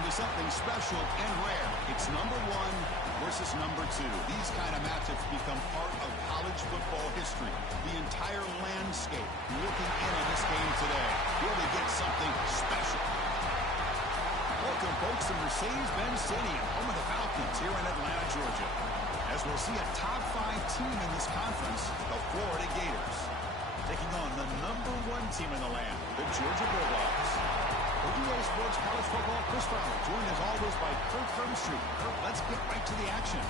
into something special and rare. It's number 1 versus number 2. These kind of matchups become part of college football history. The entire landscape looking in on this game today. Will they get something special? Welcome, folks, to Mercedes-Benz Stadium, home of the Falcons here in Atlanta, Georgia. As we'll see a top 5 team in this conference, the Florida Gators, taking on the number 1 team in the land, the Georgia Bulldogs. For EA Sports College Football, Chris Fowler, joined as always by Kirk Hermstreet. Kirk, let's get right to the action.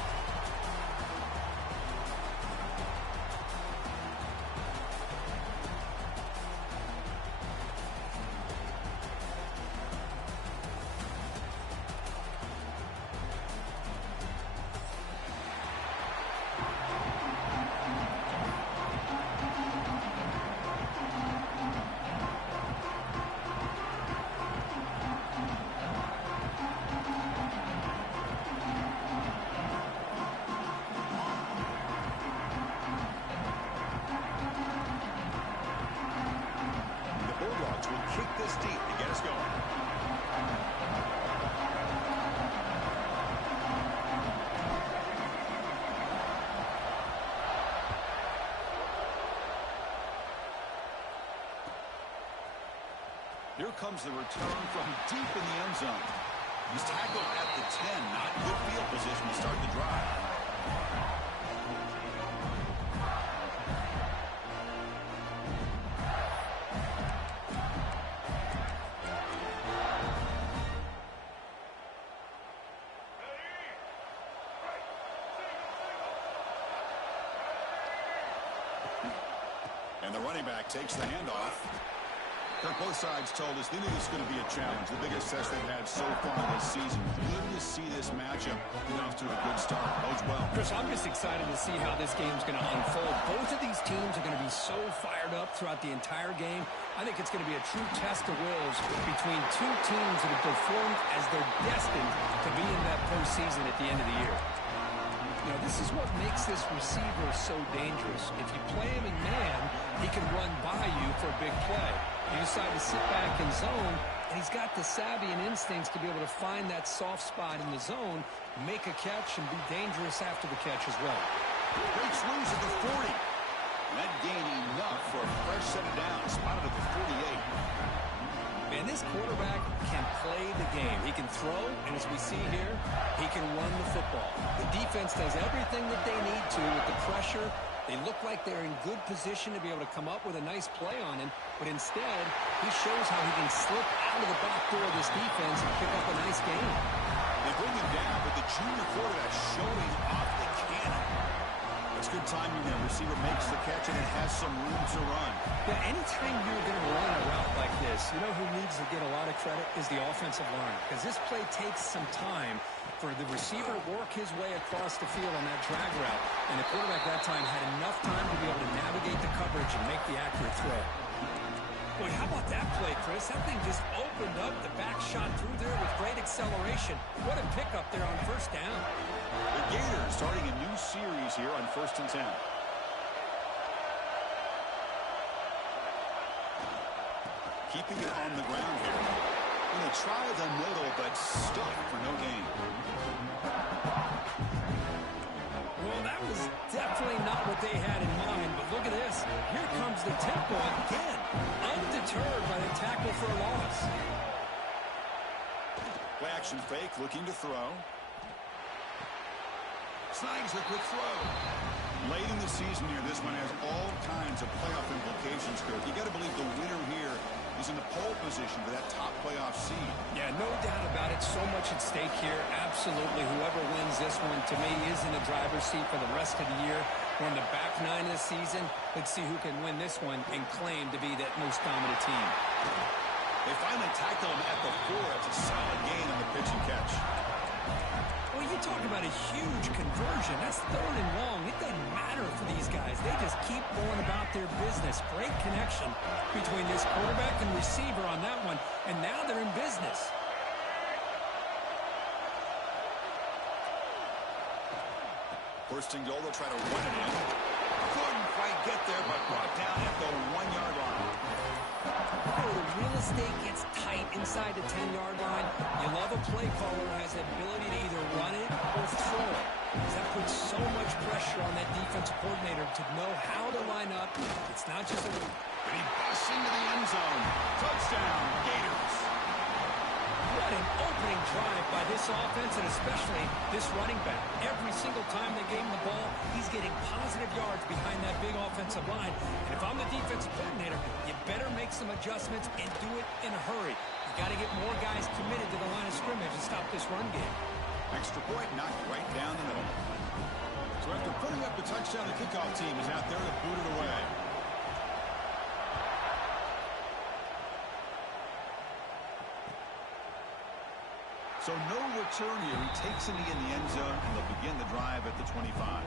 Here comes the return from deep in the end zone. He's tackled at the 10. Not good field position to start the drive. And the running back takes the handoff. Kirk, both sides told us they knew this was going to be a challenge, the biggest test they've had so far this season. Good to see this matchup get off to a good start. Bodes well. Chris, I'm just excited to see how this game's going to unfold. Both of these teams are going to be so fired up throughout the entire game. I think it's going to be a true test of wills between two teams that have performed as they're destined to be in that postseason at the end of the year. You know, this is what makes this receiver so dangerous. If you play him in man, he can run by you for a big play. You decide to sit back in zone, and he's got the savvy and instincts to be able to find that soft spot in the zone, make a catch, and be dangerous after the catch as well. Great swings at the 40. That gain enough for a fresh set of downs. Spotted at the 48. And this quarterback can play the game. He can throw, and as we see here, he can run the football. The defense does everything that they need to with the pressure. They look like they're in good position to be able to come up with a nice play on him, but instead, he shows how he can slip out of the back door of this defense and pick up a nice gain. They bring him down, but the junior quarterback showing off the cannon. That's good timing there. Receiver makes the catch, and it has some room to run. Yeah, anytime you're going to run a route like this, you know who needs to get a lot of credit is the offensive line, because this play takes some time for the receiver to work his way across the field on that drag route, and the quarterback that time had enough time to be able to navigate the coverage and make the accurate throw. Boy, how about that play, Chris? That thing just opened up. The back shot through there with great acceleration. What a pickup there on first down. The Gators starting a new series here on 1st and 10. Keeping it on the ground here. Going to try the middle, but stuck for no gain. Well, that was definitely not what they had in mind, but look at this. Here comes the tempo again. Undeterred by the tackle for a loss. Play action fake, looking to throw. Snags a quick throw. Late in the season here, this one has all kinds of playoff implications, Kirk. You got to believe the winner here is in the pole position for that top playoff seed. Yeah, no doubt about it. So much at stake here. Absolutely. Whoever wins this one, to me, is in the driver's seat for the rest of the year. We're in the back nine of the season. Let's see who can win this one and claim to be that most dominant team. They finally tackle him at the 4. It's a solid gain on the pitch and catch. Well, you talk about a huge conversion. That's 3rd and long. It doesn't matter for these guys. They just keep going about their business. Great connection between this quarterback and receiver on that one, and now they're in business. First and goal, they'll try to run it in. Couldn't quite get there, but brought down at the 1-yard line. where the real estate gets tight inside the 10-yard line, you love a play caller who has the ability to either run it or throw it. Because that puts so much pressure on that defensive coordinator to know how to line up. It's not just a... And he busts into the end zone. Touchdown, Gators. What an opening drive by this offense, and especially this running back. Every single time they gave him the ball, he's getting positive yards behind that big offensive line. And if I'm the defensive coordinator, you better make some adjustments and do it in a hurry. You got to get more guys committed to the line of scrimmage and stop this run game. Extra point knocked right down the middle. So after putting up the touchdown, the kickoff team is out there to boot it away. So no return here. He takes it in the end zone, and they'll begin the drive at the 25.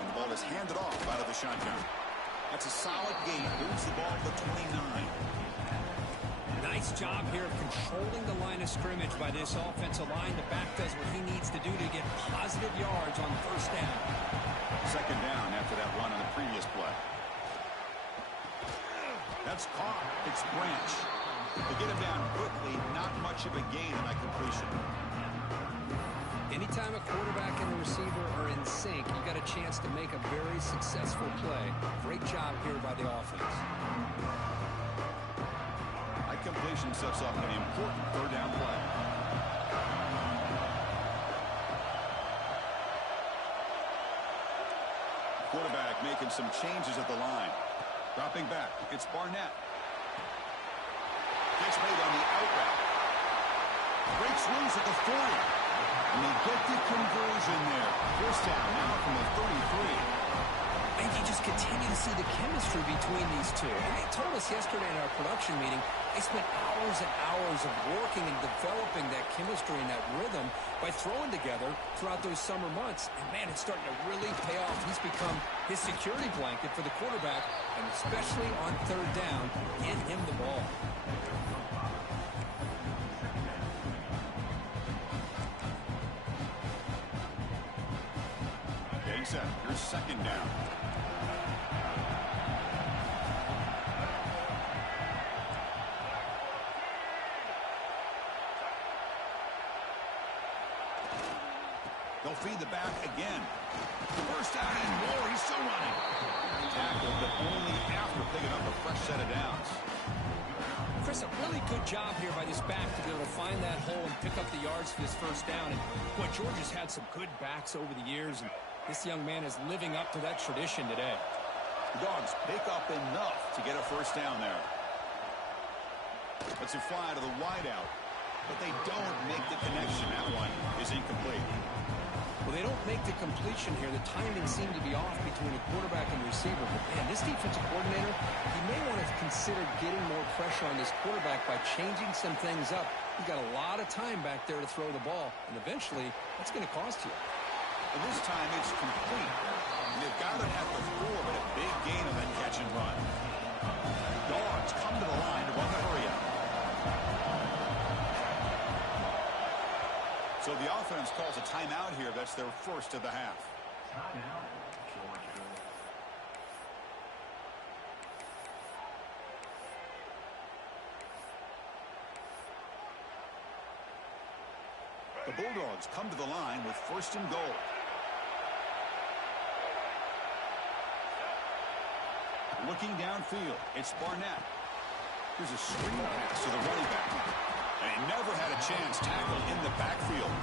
And the ball is handed off out of the shotgun. That's a solid gain. Moves the ball to the 29. Nice job here of controlling the line of scrimmage by this offensive line. The back does what he needs to do to get positive yards on first down. Second down after that run on the previous play. That's caught. It's Branch. They get him down quickly. Not much of a gain on that completion. Anytime a quarterback and a receiver are in sync, you got a chance to make a very successful play. Great job here by the offense. That completion sets up an important third down play. Quarterback making some changes at the line. Dropping back. It's Barnett. Gets made on the out route. Breaks loose at the 40. And they get the conversion there. First down now from the 33. And you just continue to see the chemistry between these two. And they told us yesterday in our production meeting, they spent hours and hours of working and developing that chemistry and that rhythm by throwing together throughout those summer months. And, man, it's starting to really pay off. He's become his security blanket for the quarterback, and especially on third down, get him the ball. Set. Here's second down. They'll feed the back again. First down and more. He's still running. Tackled, but only after picking up a fresh set of downs. Chris, a really good job here by this back to be able to find that hole and pick up the yards for this first down. And, boy, Georgia's had some good backs over the years, and this young man is living up to that tradition today. The Dogs pick up enough to get a first down there. Let's it fly to the wideout, but they don't make the connection. That one is incomplete. Well, they don't make the completion here. The timing seemed to be off between the quarterback and the receiver. But, man, this defensive coordinator, he may want to consider getting more pressure on this quarterback by changing some things up. He's got a lot of time back there to throw the ball, and eventually that's going to cost you. And this time it's complete. And they've got it at the 4, but a big gain on that catch and run. Dogs come to the line to run the hurry up. So the offense calls a timeout here. That's their first of the half. Timeout, Georgia. The Bulldogs come to the line with first and goal. Looking downfield, it's Barnett. Here's a screen pass to the running back. And he never had a chance tackled in the backfield.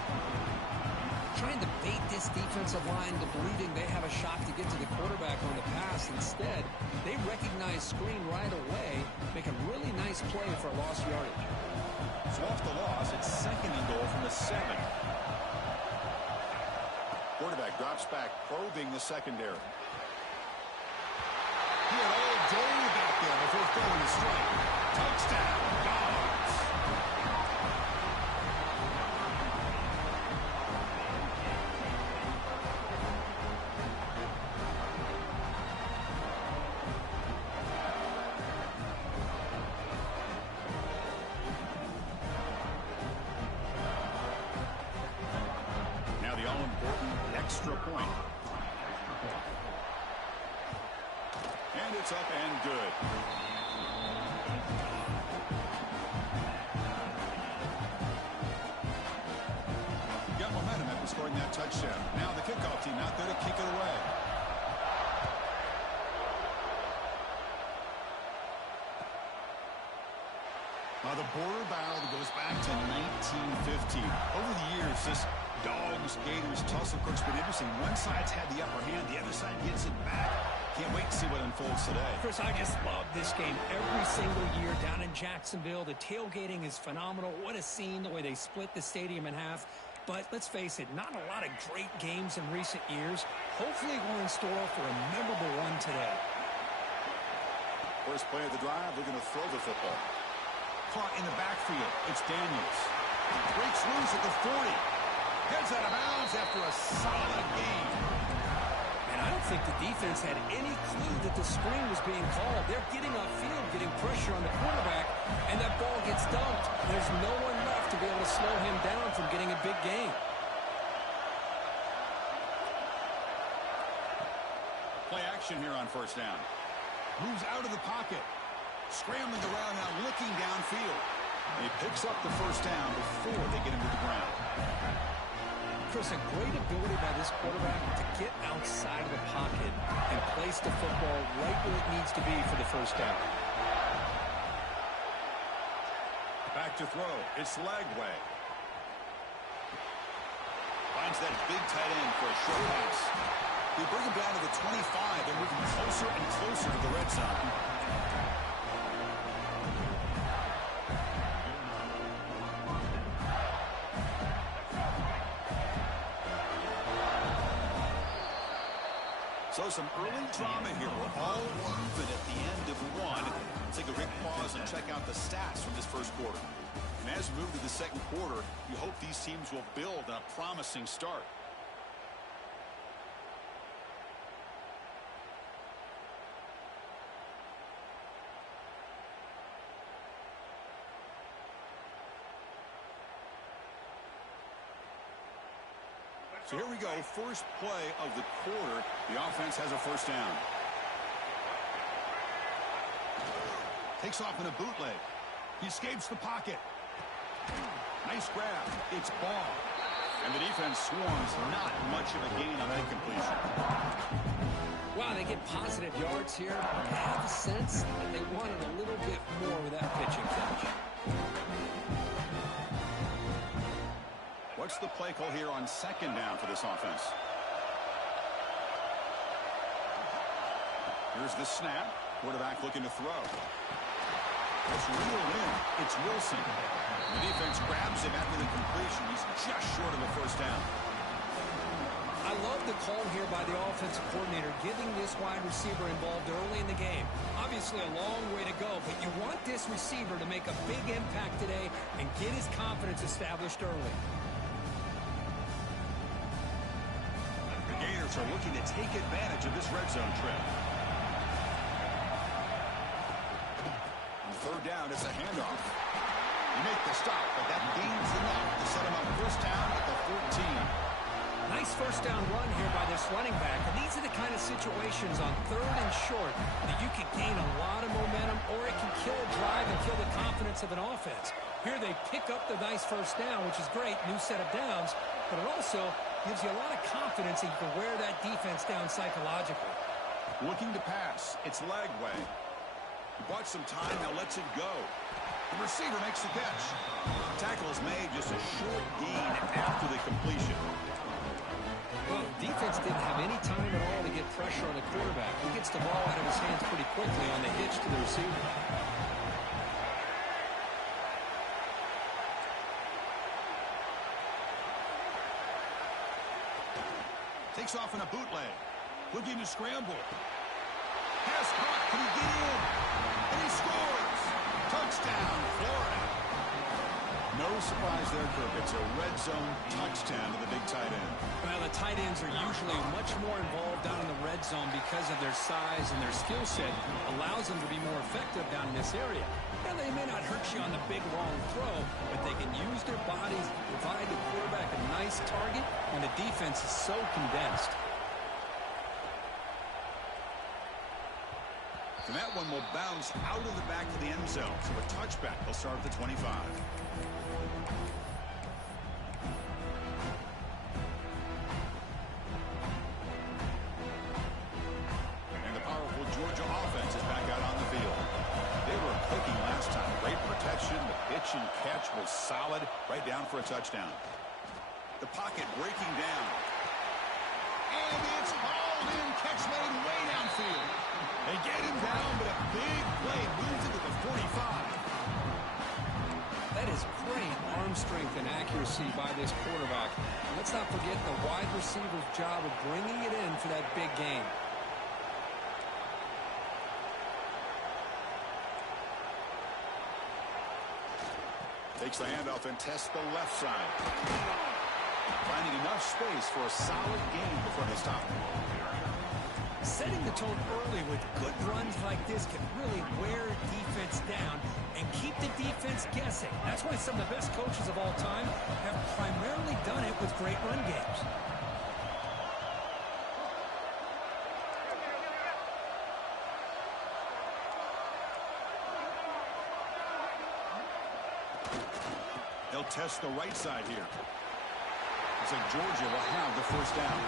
Trying to bait this defensive line to believing they have a shot to get to the quarterback on the pass. Instead, they recognize screen right away, make a really nice play for a lost yardage. So off the loss, it's second and goal from the 7. Quarterback drops back, probing the secondary. He had all day back there before throwing a strike. Touchdown, Dogs. It's up and good. Got momentum after scoring that touchdown. Now the kickoff team out there to kick it away. The border battle goes back to 1915. Over the years, this Dogs, Gators tussle, of course, been interesting. One side's had the upper hand, the other side gets it back. Can't wait to see what unfolds today. Chris, I just love this game every single year down in Jacksonville. The tailgating is phenomenal. What a scene, the way they split the stadium in half. But let's face it, not a lot of great games in recent years. Hopefully we're in store for a memorable one today. First play of the drive, they're going to throw the football. Caught in the backfield. It's Daniels. Breaks loose at the 40. Heads out of bounds after a solid game. And I don't think the defense had any clue that the screen was being called. They're getting upfield, getting pressure on the quarterback, and that ball gets dumped. There's no one left to be able to slow him down from getting a big gain. Play action here on first down. Moves out of the pocket. Scrambling around now, looking downfield. And he picks up the first down before they get him to the ground. Chris, a great ability by this quarterback to get outside of the pocket and place the football right where it needs to be for the first down. Back to throw. It's Lagway. Finds that big tight end for a short pass. They bring him down to the 25. They're moving closer and closer to the red zone. So some early drama here. We're all even at the end of one. Take a quick pause and check out the stats from this first quarter. And as we move to the second quarter, you hope these teams will build on a promising start. So here we go, first play of the quarter. The offense has a first down. Takes off in a bootleg. He escapes the pocket. Nice grab. It's ball. And the defense swarms. Not much of a gain on that completion. Wow, they get positive yards here. I have a sense that they wanted a little bit more with that pitching catch. What's the play call here on second down for this offense? Here's the snap. Quarterback looking to throw. It's reeled in. It's Wilson. The defense grabs him after the completion. He's just short of a first down. I love the call here by the offensive coordinator, giving this wide receiver involved early in the game. Obviously a long way to go, but you want this receiver to make a big impact today and get his confidence established early. The Gators are looking to take advantage of this red zone trip. On third down, it's a handoff. You make the stop, but that gains enough to set him up first down at the 14. Nice first down run here by this running back. And these are the kind of situations on third and short that you can gain a lot of momentum, or it can kill a drive and kill the confidence of an offense. Here they pick up the nice first down, which is great, new set of downs, but it also gives you a lot of confidence that you can wear that defense down psychologically. Looking to pass. It's Lagway. He bought some time, now lets it go. The receiver makes the catch. Tackle is made, just a short gain after the completion. Well, defense didn't have any time at all to get pressure on the quarterback. He gets the ball out of his hands pretty quickly on the hitch to the receiver. Takes off in a bootleg. Looking to scramble. Pass caught. Can he get in? And he scores. Touchdown, Florida. No surprise there, Kirk. It's a red zone touchdown to the big tight end. Well, the tight ends are usually much more involved down in the red zone because of their size, and their skill set allows them to be more effective down in this area. And they may not hurt you on the big, long throw, but they can use their bodies to provide the quarterback a nice target when the defense is so condensed. one will bounce out of the back of the end zone. So a touchback. He'll start at the 25. And the powerful Georgia offense is back out on the field. They were clicking last time. Great protection. The pitch and catch was solid. Right down for a touchdown. The pocket breaking down. And it's hauled in. Catch made way downfield. They get him down, but a big play moves it to the 45. That is great arm strength and accuracy by this quarterback. Let's not forget the wide receiver's job of bringing it in for that big gain. Takes the handoff and tests the left side. Finding enough space for a solid gain before they stop. Setting the tone early with good runs like this can really wear defense down and keep the defense guessing. That's why some of the best coaches of all time have primarily done it with great run games. They'll test the right side here. Looks like Georgia will have the first down.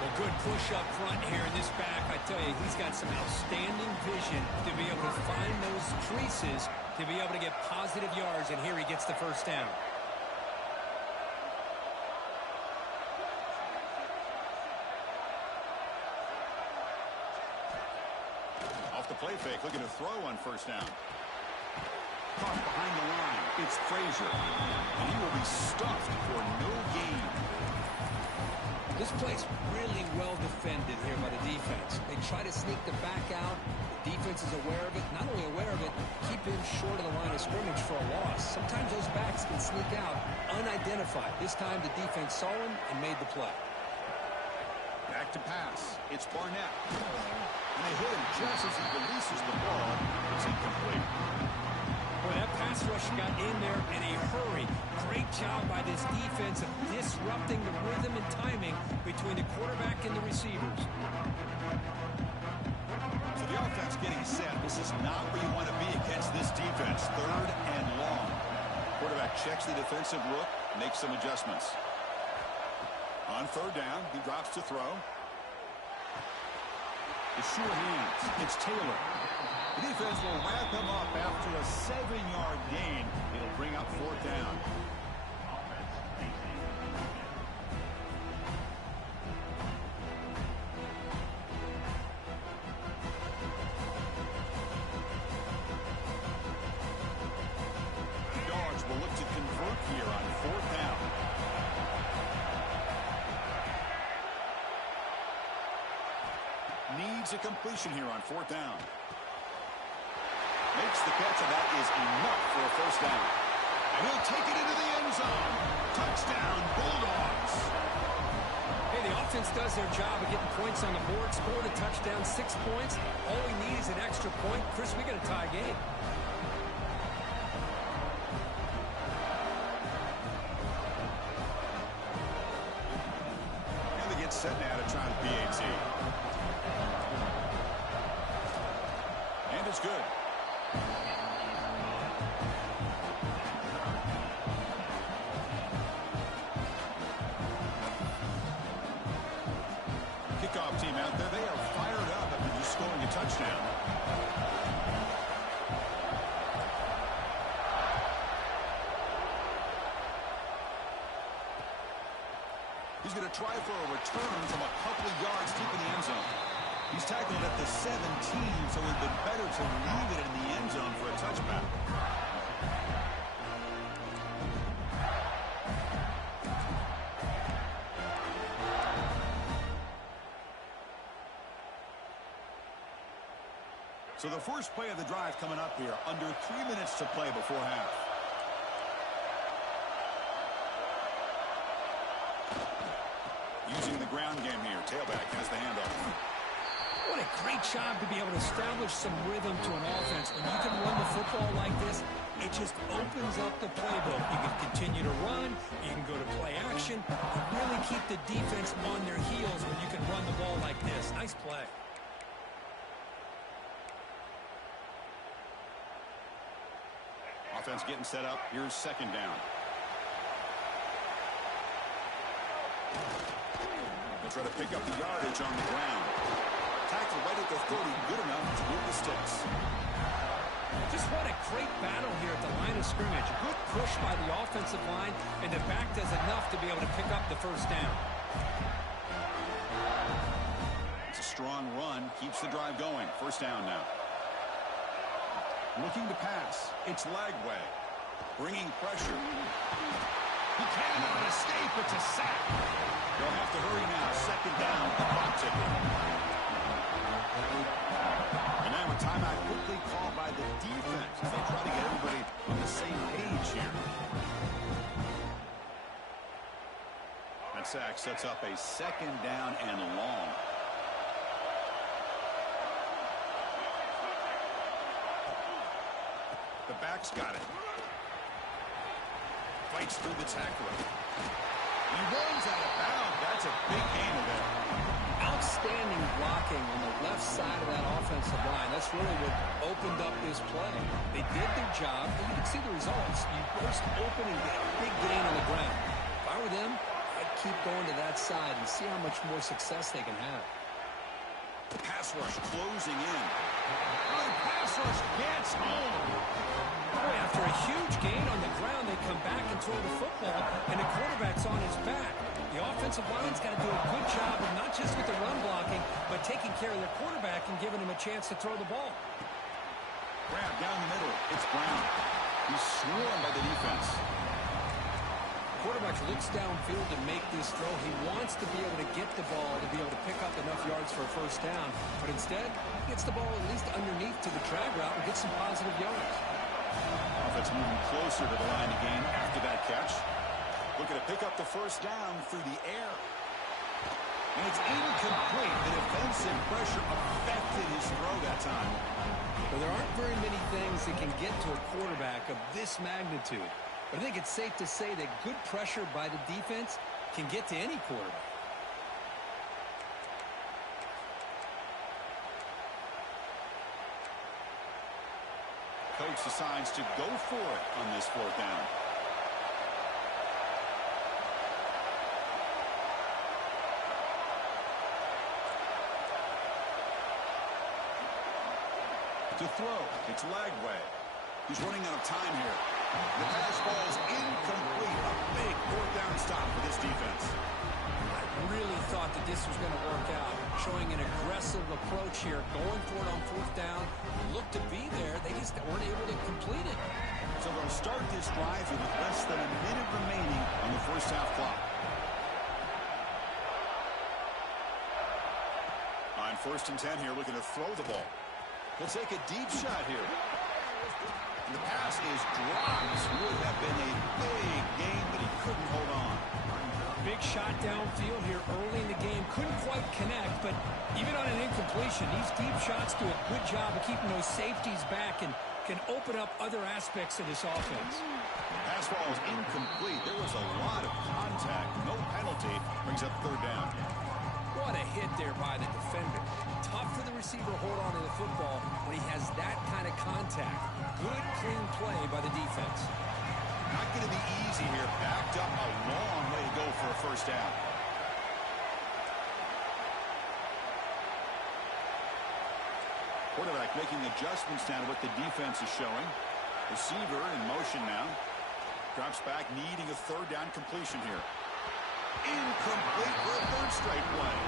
Well, good push up front here in this back. I tell you, he's got some outstanding vision to be able to find those creases, to be able to get positive yards, and here he gets the first down. Off the play fake, looking to throw on first down. Caught behind the line. It's Frazier. And he will be stuffed for no gain. This play's really well defended here by the defense. They try to sneak the back out. The defense is aware of it. Not only aware of it, keep him short of the line of scrimmage for a loss. Sometimes those backs can sneak out unidentified. This time the defense saw him and made the play. Back to pass. It's Barnett. And they hit him just as he releases the ball. It's incomplete. Boy, that pass rush got in there in a hurry. Great job by this defense of disrupting the rhythm and timing between the quarterback and the receivers. So the offense getting set. This is not where you want to be against this defense. Third and long. Quarterback checks the defensive look, makes some adjustments. On third down, he drops to throw. The sure hands. It's Taylor. The defense will wrap him up after a 7-yard gain. It'll bring up fourth down. The Dogs will look to convert here on fourth down. Needs a completion here on fourth down. Makes the catch, and that is enough for a first down. And he'll take it into the end zone. Touchdown, Bulldogs. Hey, the offense does their job of getting points on the board. Scored a touchdown, 6 points. All we need is an extra point. Chris, we got a tie game. And they get set now to try the PAT. And it's good. Kickoff team out there, they are fired up after just scoring a touchdown. He's going to try for a return from a couple of yards deep in the end zone. He's tackled at the 17, so it would be better to leave it in the end zone for a touchback. So the first play of the drive coming up here, under 3 minutes to play before half. Using the ground game here. Tailback has the handoff. What a great job to be able to establish some rhythm to an offense. When you can run the football like this, it just opens up the playbook. You can continue to run, you can go to play action, and really keep the defense on their heels when you can run the ball like this. Nice play. Offense getting set up. Here's second down. They'll try to pick up the yardage on the ground. Tackle right at the 30. Good enough to move the sticks. Just what a great battle here at the line of scrimmage. Good push by the offensive line, and the back does enough to be able to pick up the first down. It's a strong run. Keeps the drive going. First down now. Looking to pass. It's Lagway. Bringing pressure. He cannot escape. It's a sack. They'll have to hurry now. Second down. The clock ticking. And now a timeout quickly called by the defense as they try to get everybody on the same page here. That sack sets up a second down and long. The back's got it. Fights through the tackler. He runs out of bounds. That's a big gain there. Outstanding blocking on the left side of that offensive line. That's really what opened up this play. They did their job, and you can see the results. You burst open and get a big gain on the ground. If I were them, I'd keep going to that side and see how much more success they can have. The pass rush closing in. The pass rush gets home. Boy, after a huge gain on the ground, they come back and throw the football, and the quarterback's on his back. The offensive line's got to do a good job of not just with the run blocking, but taking care of their quarterback and giving him a chance to throw the ball. Grab down the middle. It's Brown. He's swarmed by the defense. Quarterback looks downfield to make this throw. He wants to be able to get the ball to be able to pick up enough yards for a first down. But instead, he gets the ball at least underneath to the drag route and gets some positive yards. Offense moving closer to the line again after that catch. Looking to pick up the first down through the air. And it's incomplete. The defensive pressure affected his throw that time. Well, there aren't very many things that can get to a quarterback of this magnitude. But I think it's safe to say that good pressure by the defense can get to any quarterback. Coach decides to go for it on this fourth down. To throw, it's Lagway. He's running out of time here. The pass ball is incomplete. A big fourth down stop for this defense. I really thought that this was going to work out, showing an aggressive approach here, going for it on fourth down. Looked to be there. They just weren't able to complete it. So they'll start this drive with less than a minute remaining on the first half clock. On 1st and 10 here, looking to throw the ball. He'll take a deep shot here. And the pass is dropped. Would have been a big gain, but he couldn't hold on. Big shot downfield here early in the game. Couldn't quite connect, but even on an incompletion, these deep shots do a good job of keeping those safeties back and can open up other aspects of this offense. Pass ball is incomplete. There was a lot of contact. No penalty. Brings up third down. What a hit there by the defender. Tough for the receiver to hold on to the football when he has that kind of contact. Good, clean play by the defense. Not going to be easy here. Backed up a long way to go for a first down. Quarterback making adjustments now to what the defense is showing. Receiver in motion now. Drops back, needing a third down completion here. Incomplete for a third straight play.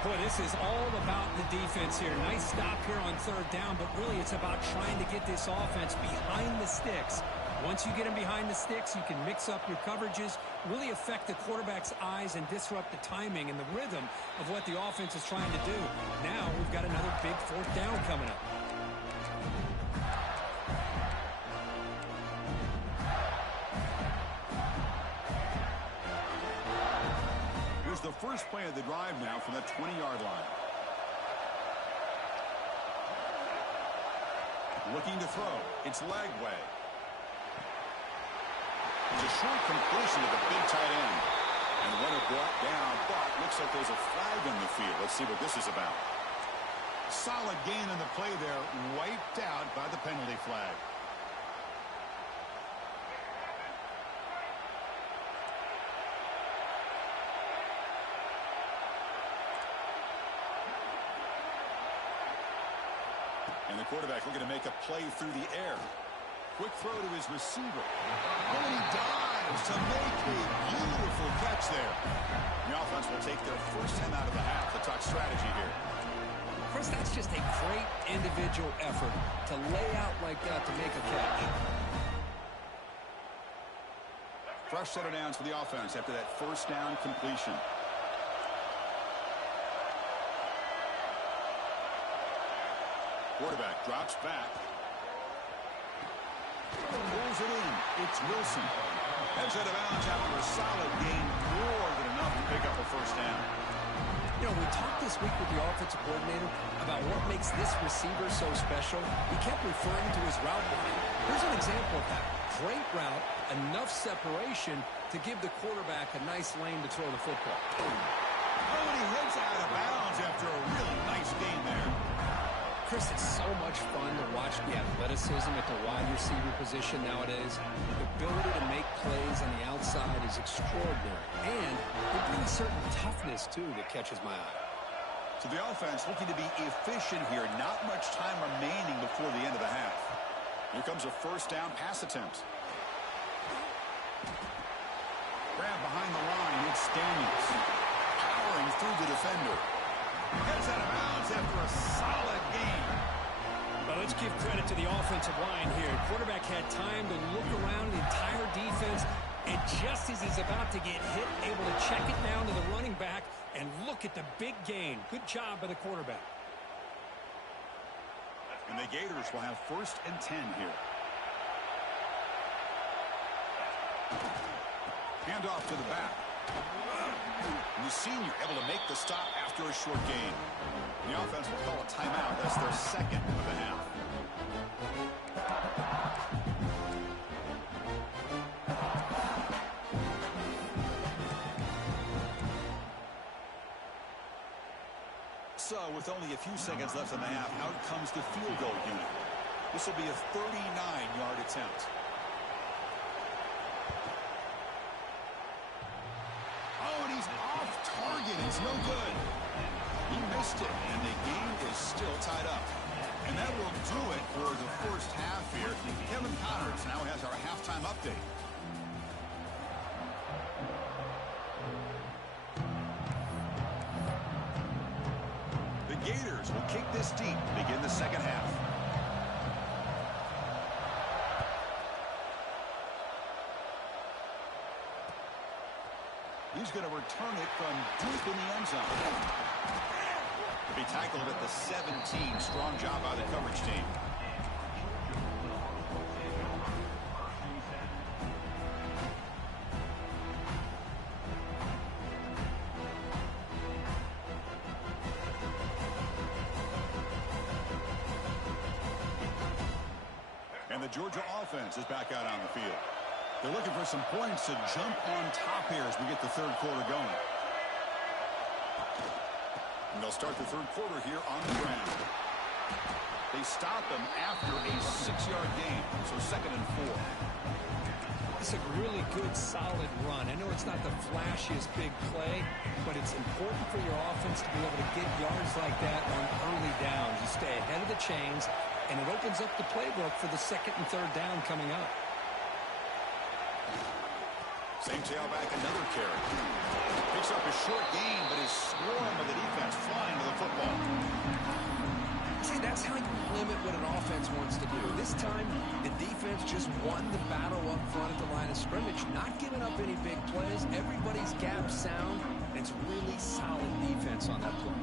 Boy, this is all about the defense here. Nice stop here on third down, but really it's about trying to get this offense behind the sticks. Once you get them behind the sticks, you can mix up your coverages, really affect the quarterback's eyes and disrupt the timing and the rhythm of what the offense is trying to do. Now we've got another big fourth down coming up. Here's the first play of the drive now from the 20-yard line. Looking to throw. It's Lagway. It's a short completion to the big tight end. And runner brought down, but looks like there's a flag on the field. Let's see what this is about. Solid gain on the play there, wiped out by the penalty flag. And the quarterback looking to make a play through the air. Quick throw to his receiver. And he dives to make a beautiful catch there. The offense will take their first 10 out of the half to talk strategy here. Chris, that's just a great individual effort to lay out like that to make a catch. Fresh set of downs for the offense after that first down completion. Quarterback drops back. Pulls it in. It's Wilson. Heads out of bounds after a solid gain, more than enough to pick up a first down. You know, we talked this week with the offensive coordinator about what makes this receiver so special. He kept referring to his route running. Here's an example of that. Great route, enough separation to give the quarterback a nice lane to throw the football. Oh, and he heads out of bounds after a really nice gain there. Chris, it's so much fun to watch the athleticism at the wide receiver position nowadays. The ability to make plays on the outside is extraordinary. And they bring a certain toughness, too, that catches my eye. So the offense looking to be efficient here. Not much time remaining before the end of the half. Here comes a first down pass attempt. Grab behind the line. It's Daniels. Powering through the defender. Heads out of bounds after a solid game. Well, let's give credit to the offensive line here. Quarterback had time to look around the entire defense, and just as he's about to get hit, able to check it down to the running back, and look at the big gain. Good job by the quarterback. And the Gators will have first and 10 here. Handoff to the back. And the senior able to make the stop after a short gain. The offense will call a timeout. That's their second of the half. So, with only a few seconds left in the half, out comes the field goal unit. This will be a 39-yard attempt. Oh, and he's off target. It's no good. He missed it, and the game is still tied up. And that will do it for the first half here. Kevin Connors now has our halftime update. The Gators will kick this deep to begin the second half. He's going to return it from deep in the end zone. To be tackled at the 17. Strong job by the coverage team. And the Georgia offense is back out on the field. They're looking for some points to jump on top here as we get the third quarter going. And they'll start the third quarter here on the ground. They stop them after a 6-yard gain, so 2nd and 4. It's a really good, solid run. I know it's not the flashiest big play, but it's important for your offense to be able to get yards like that on early downs. You stay ahead of the chains, and it opens up the playbook for the 2nd and 3rd down coming up. Same tailback, another carry. Picks up a short gain, but his swarm of the defense flying to the football. See, that's how you limit what an offense wants to do. This time, the defense just won the battle up front at the line of scrimmage, not giving up any big plays. Everybody's gap sound, and it's really solid defense on that play.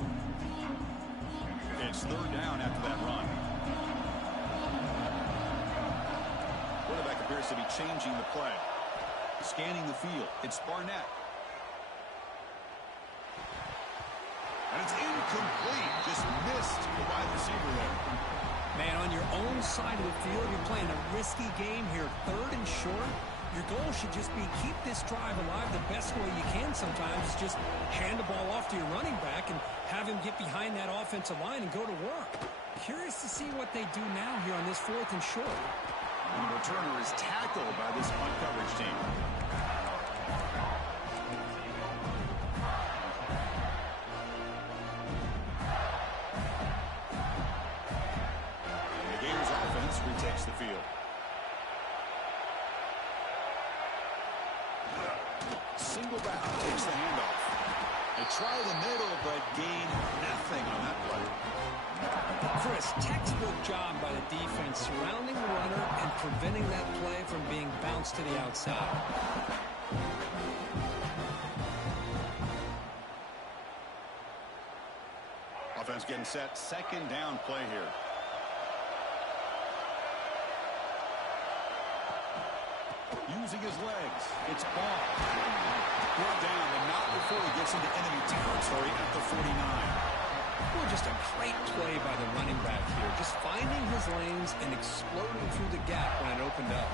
It's 3rd down after that run. Quarterback appears to be changing the play. Scanning the field. It's Barnett. And it's incomplete. Just missed the wide receiver there. Man, on your own side of the field, you're playing a risky game here. 3rd and short. Your goal should just be keep this drive alive the best way you can sometimes. Is just hand the ball off to your running back and have him get behind that offensive line and go to work. Curious to see what they do now here on this 4th and short. And the returner is tackled by this punt coverage team. Single back takes the handoff. They try the middle, but gain nothing on that play. Chris, textbook job by the defense surrounding the runner and preventing that play from being bounced to the outside. Offense getting set. Second down play here. Using his legs. It's ball. Brought down, and not before he gets into enemy territory at the 49. Well, just a great play by the running back here. Just finding his lanes and exploding through the gap when it opened up.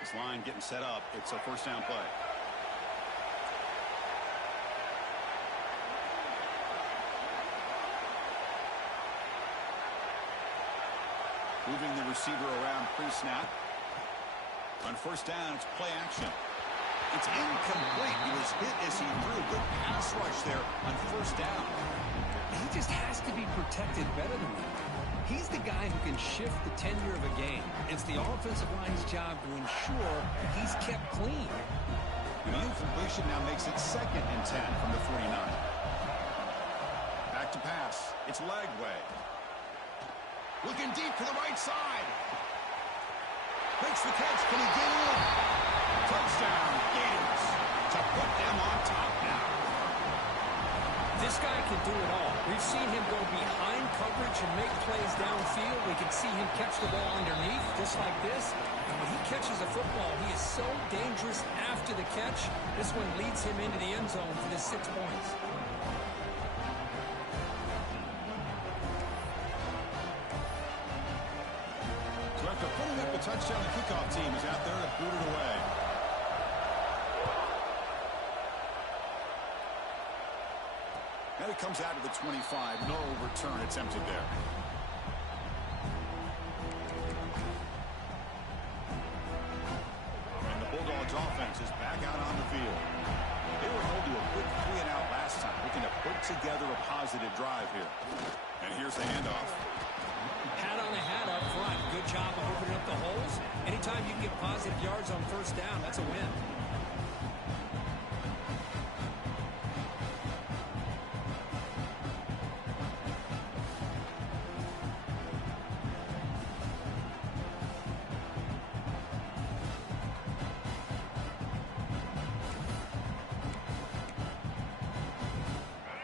This line getting set up. It's a first down play. Moving the receiver around pre-snap. On first down, it's play action. It's incomplete. He was hit as he threw. Good pass rush there on first down. He just has to be protected better than that. He's the guy who can shift the tenure of a game. It's the offensive line's job to ensure he's kept clean. And the incompletion now makes it 2nd and 10 from the 49. Back to pass. It's Lagway. Looking deep to the right side. Makes the catch. Can he get in? Touchdown, Gators. To put them on top now. This guy can do it all. We've seen him go behind coverage and make plays downfield. We can see him catch the ball underneath, just like this. And when he catches a football, he is so dangerous after the catch. This one leads him into the end zone for the 6 points. So after putting up a touchdown, the kickoff team is out there to boot it away. And it comes out to the 25. No return attempted there. And the Bulldogs offense is back out on the field. They were held to a quick 3-and-out last time, looking to put together a positive drive here. And here's the handoff. Hat on a hat up front. Good job of opening up the holes. Anytime you can get positive yards on first down, that's a win.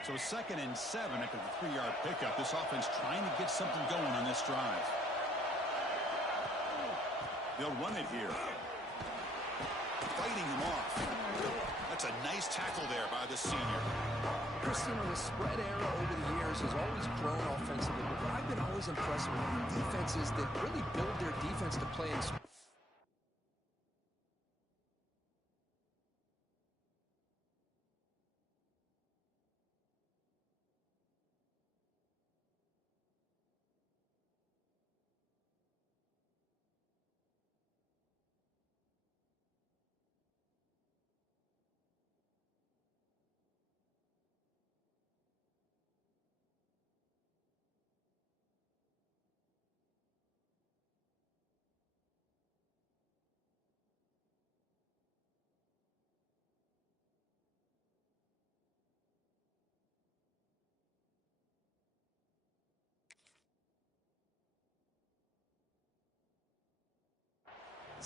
So 2nd and 7 after the 3-yard pickup. This offense trying to get something going on this drive. They'll run it here. Fighting him off. That's a nice tackle there by the senior. Christian, the spread era over the years has always grown offensively, but what I've been always impressed with defenses that really build their defense to play in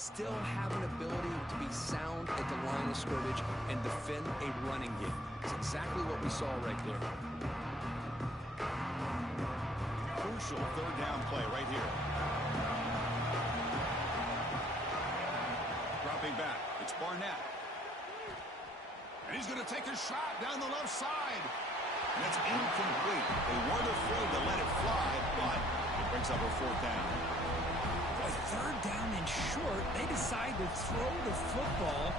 still have an ability to be sound at the line of scrimmage and defend a running game. It's exactly what we saw right there. Crucial 3rd down play right here. Dropping back. It's Barnett. And he's going to take a shot down the left side. And it's incomplete. They weren't afraid to let it fly, but it brings up a 4th down. 3rd down and short, they decide to throw the football,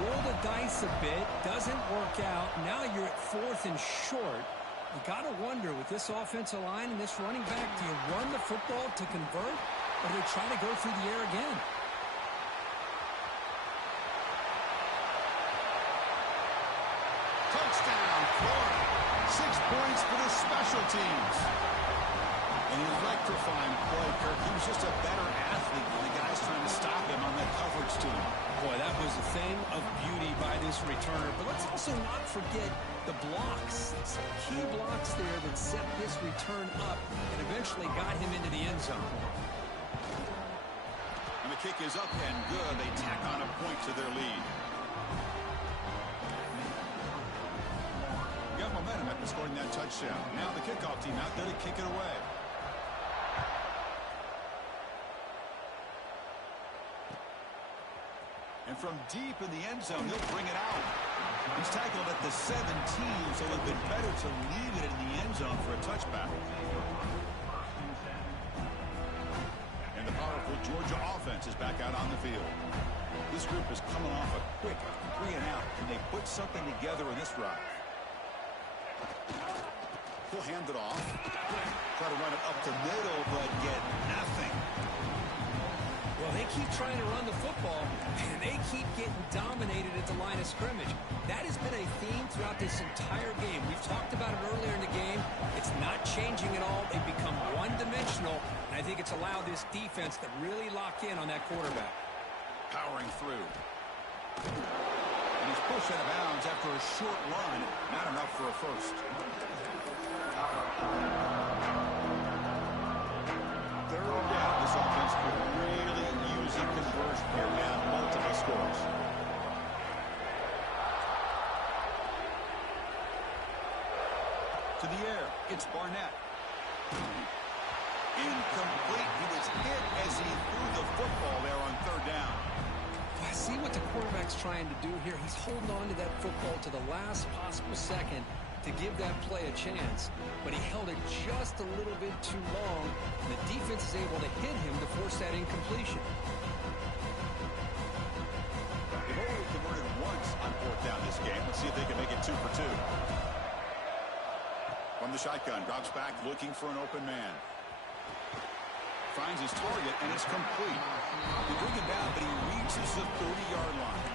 roll the dice a bit, doesn't work out. Now you're at 4th and short. You got to wonder, with this offensive line and this running back, do you run the football to convert, or do they try to go through the air again? Touchdown, Florida. 6 points for the special teams. An electrifying play, Kirk. He was just a better athlete when the guys trying to stop him on that coverage team. Boy, that was a thing of beauty by this returner. But let's also not forget the blocks. Some key blocks there that set this return up and eventually got him into the end zone. And the kick is up and good. They tack on a point to their lead. Got momentum after scoring that touchdown. Now the kickoff team out there to kick it away. And from deep in the end zone, he'll bring it out. He's tackled at the 17, so it would have been better to leave it in the end zone for a touchback. And the powerful Georgia offense is back out on the field. This group is coming off a quick 3-and-out, and they put something together in this drive. He'll hand it off. Try to run it up the middle, but get nothing. Well, they keep trying to run the football, and they keep getting dominated at the line of scrimmage. That has been a theme throughout this entire game. We've talked about it earlier in the game. It's not changing at all. They've become one-dimensional, and I think it's allowed this defense to really lock in on that quarterback. Powering through. And he's pushed out of bounds after a short run. Not enough for a first. Third down. This offense could really use a conversion here now. Multiple scores. To the air. It's Barnett. Incomplete. He was hit as he threw the football there on third down. I see what the quarterback's trying to do here. He's holding on to that football to the last possible second to give that play a chance. But he held it just a little bit too long, and the defense is able to hit him to force that incompletion. They've only converted once on fourth down this game. Let's see if they can make it 2 for 2. From the shotgun, drops back looking for an open man. Finds his target, and it's complete. They bring him down, but he reaches the 30-yard line.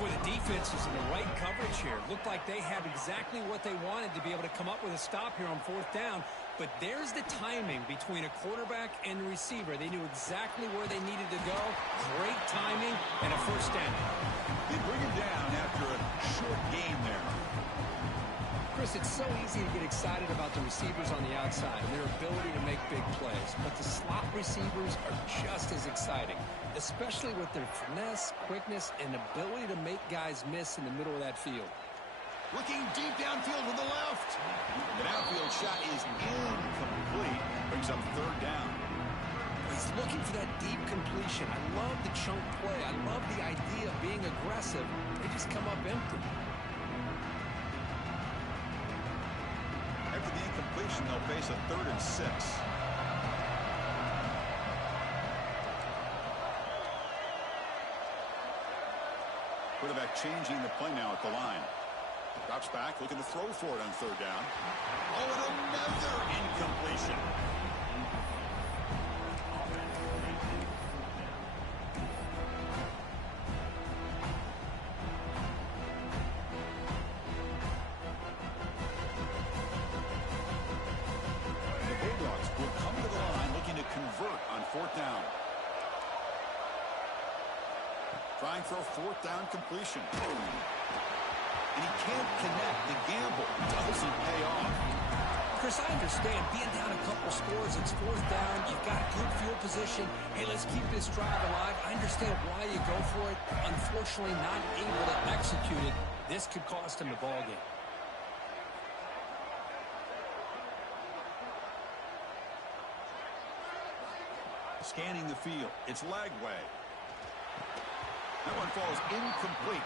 Boy, the defense is in the right coverage here. Looked like they have exactly what they wanted to be able to come up with a stop here on fourth down. But there's the timing between a quarterback and a receiver. They knew exactly where they needed to go. Great timing and a first down. They bring him down after a short game there. Chris, it's so easy to get excited about the receivers on the outside and their ability to make big plays. But the slot receivers are just as exciting, especially with their finesse, quickness, and ability to make guys miss in the middle of that field. Looking deep downfield with the left. The downfield shot is incomplete. Brings up third down. He's looking for that deep completion. I love the chunk play. I love the idea of being aggressive. They just come up empty. After the incompletion, they'll face a 3rd and 6. Quarterback changing the play now at the line. Drops back, looking to throw for it on third down. Oh, and another incompletion. The Bulldogs will come to the line looking to convert on fourth down. Trying for a fourth down completion. And he can't connect. The gamble doesn't pay off. Chris, I understand being down a couple scores, it's fourth down, you've got good field position. Hey, let's keep this drive alive. I understand why you go for it. Unfortunately, not able to execute it. This could cost him the ball game. Scanning the field. It's Lagway. That one falls incomplete.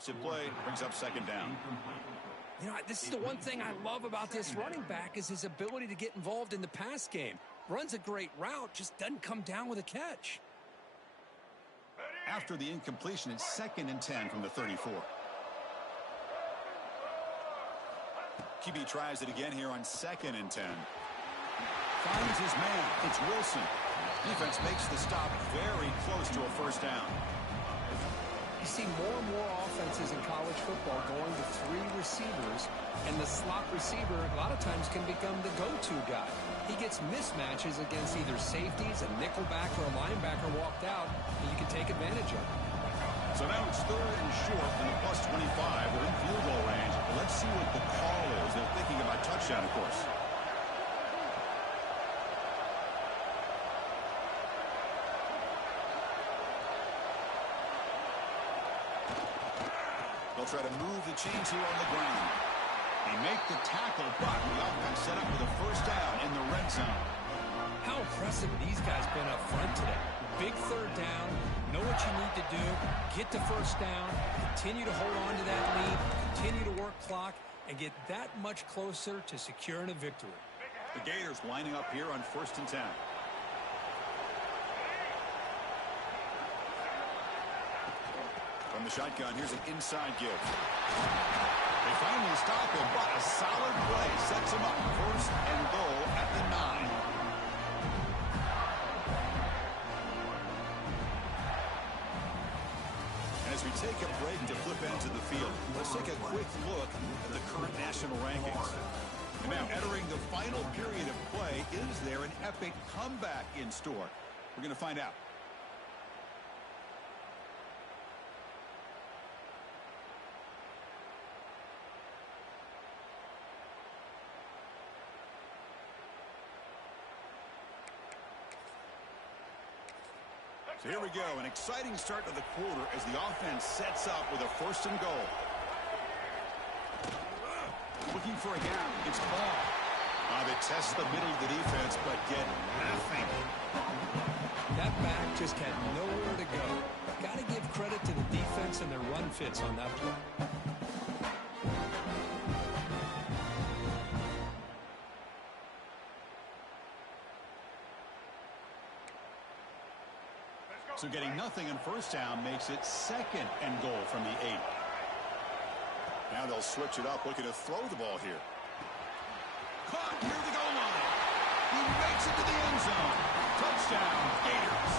Play brings up second down. You know, this is the one thing I love about this running back is his ability to get involved in the pass game. Runs a great route, just doesn't come down with a catch. After the incompletion, it's 2nd and 10 from the 34. QB tries it again here on 2nd and 10. Finds his man. It's Wilson. Defense makes the stop very close to a first down. You see more and more offenses in college football going to 3 receivers, and the slot receiver a lot of times can become the go-to guy. He gets mismatches against either safeties, a nickelback, or a linebacker walked out, and you can take advantage of it. So now it's 3rd and short from the plus 25. We're in field goal range. But let's see what the call is. They're thinking about touchdown, of course. They'll try to move the chains here on the ground. They make the tackle, but the offense set up with a first down in the red zone. How impressive these guys been up front today. Big 3rd down, know what you need to do, get the first down, continue to hold on to that lead, continue to work clock, and get that much closer to securing a victory. The Gators lining up here on 1st and 10. From the shotgun, here's an inside give. They finally stop him, but a solid play sets him up 1st and goal at the 9. And as we take a break to flip into the field, let's take a quick look at the current national rankings. And now entering the final period of play, is there an epic comeback in store? We're going to find out. So here we go, an exciting start to the quarter as the offense sets up with a 1st and goal. Looking for a gap. It's ball. They test the middle of the defense, but get nothing. That back just had nowhere to go. Got to give credit to the defense and their run fits on that play. So getting nothing on first down makes it 2nd and goal from the 8. Now they'll switch it up, looking to throw the ball here. Caught near the goal line. He makes it to the end zone. Touchdown, Gators.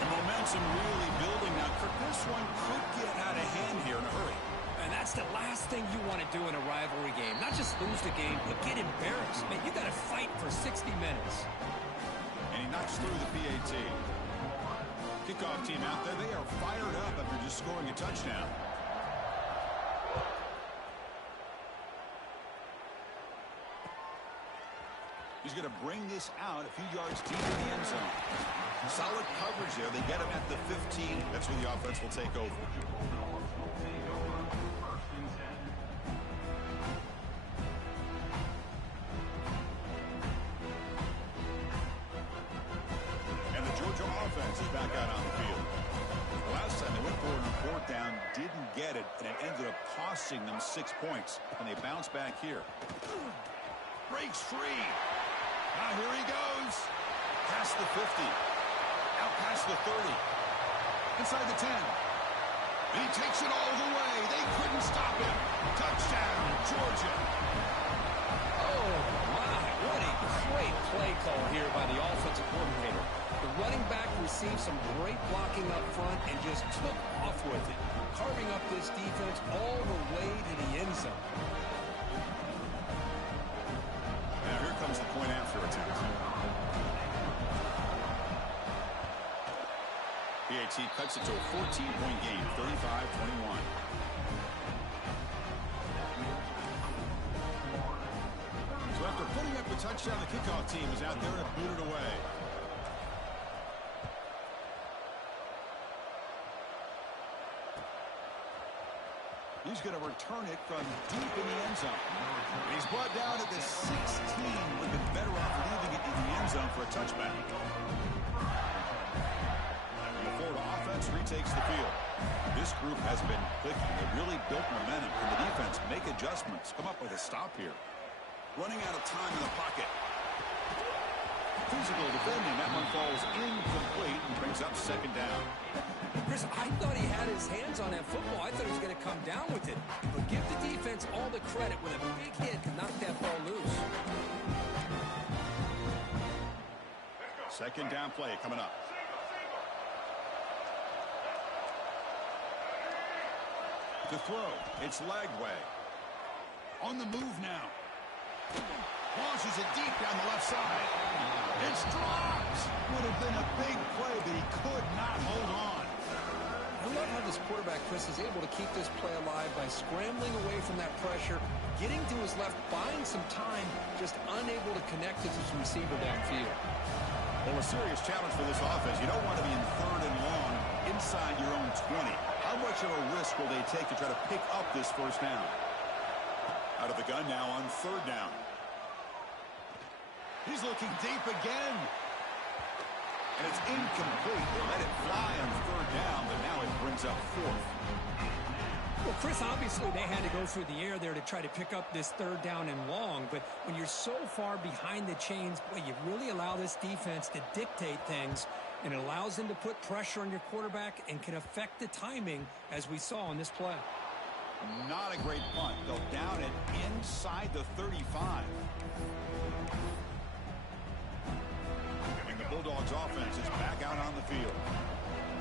And momentum really building now. This one could get out of hand here in a hurry. And that's the last thing you want to do in a rivalry game. Not just lose the game, but get embarrassed. Man, you got to fight for 60 minutes. And he knocks through the PAT. Kickoff team out there. They are fired up after just scoring a touchdown. He's going to bring this out a few yards deep in the end zone. Solid coverage there. They get him at the 15. That's where the offense will take over. Is back out on the field. The last time they went for it on 4th down, didn't get it, and it ended up costing them 6 points. And they bounce back here. Breaks free. Now here he goes. Past the 50. Out past the 30. Inside the 10. And he takes it all the way. They couldn't stop him. Touchdown, Georgia. Oh, my. What a great play call here by the offensive coordinator. The running back received some great blocking up front and just took off with it, carving up this defense all the way to the end zone. Now here comes the point after attempt. PAT cuts it to a 14-point game, 35-21. So after putting up the touchdown, the kickoff team is out there to boot it away. He's going to return it from deep in the end zone. He's brought down at the 16. Would have been better off leaving it in the end zone for a touchback. And the Florida offense retakes the field. This group has been clicking. They really built momentum. Can the defense make adjustments? Come up with a stop here. Running out of time in the pocket. Physical defending. That one falls incomplete and brings up second down. Chris, I thought he had his hands on that football. I thought he was going to come down with it. But give the defense all the credit with a big hit to knock that ball loose. Second down play coming up. To throw, it's Lagway. On the move now. Launches it deep down the left side. It's dropped. Would have been a big play, but he could not hold on. I love how this quarterback, Chris, is able to keep this play alive by scrambling away from that pressure, getting to his left, buying some time, just unable to connect with his receiver downfield. Well, a serious challenge for this offense. You don't want to be in third and long inside your own 20. How much of a risk will they take to try to pick up this first down? Out of the gun now on third down. He's looking deep again. And it's incomplete. They let it fly on third down, but now it brings up fourth. Well, Chris, obviously they had to go through the air there to try to pick up this third down and long, but when you're so far behind the chains, boy, you really allow this defense to dictate things, and it allows them to put pressure on your quarterback and can affect the timing, as we saw on this play. Not a great punt. They'll down it inside the 35. And the Bulldogs offense is back out on the field.